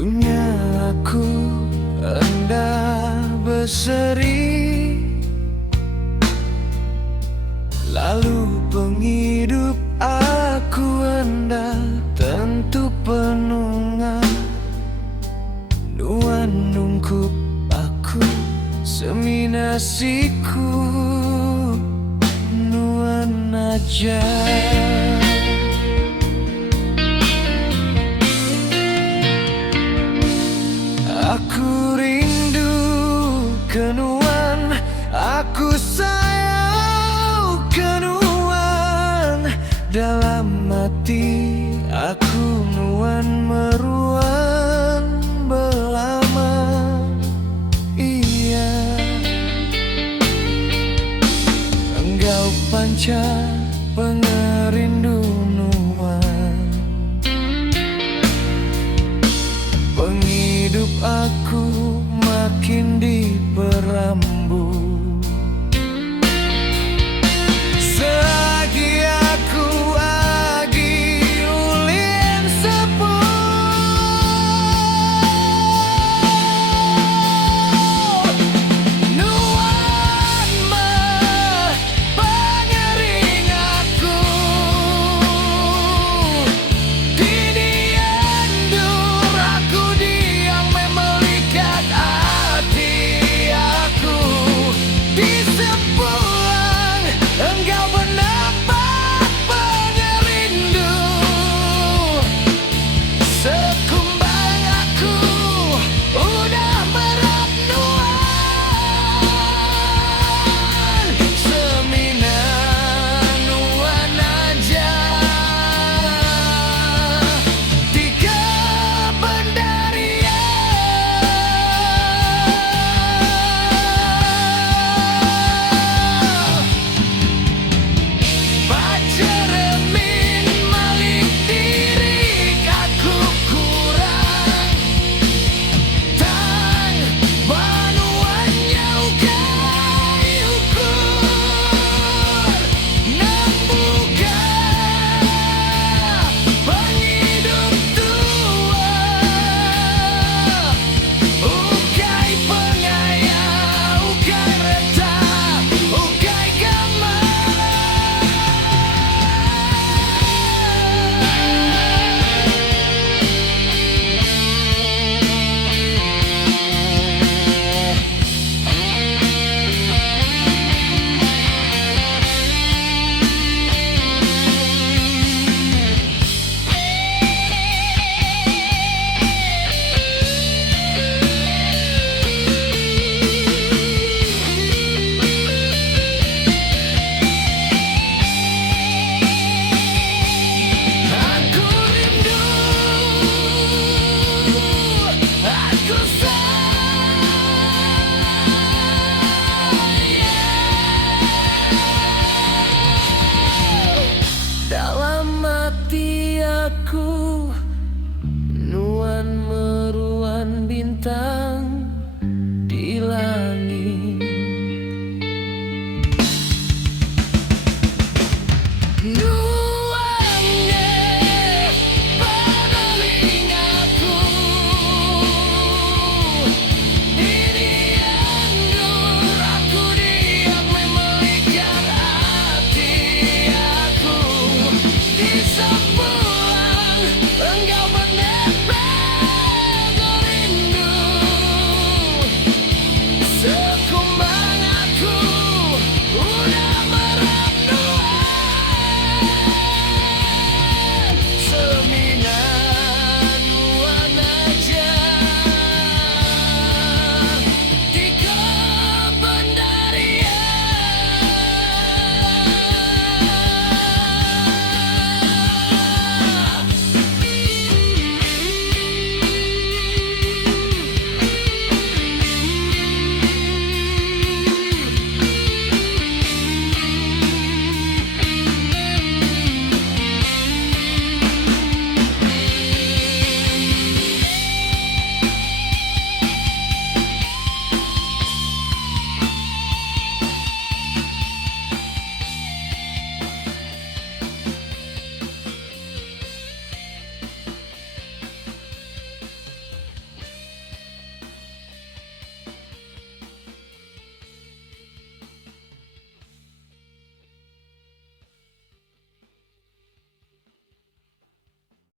Dunia aku hendak berseri, lalu penghidup aku hendak tentu penungan. Nuan nungkup aku seminasiku, nuan aja. Aku rindu kenuan, aku sayang kenuan. Dalam hati aku nuan meruan belama. Iya, engkau panca pengerindu nuan, penghidup aku makin diperambu. Selagi aku agi ulin sepuh, nuan mah pengering aku. Kini endur aku diam memelikat hati aku. Di sepulang engkau bernafas pengerindu, sekumbang aku.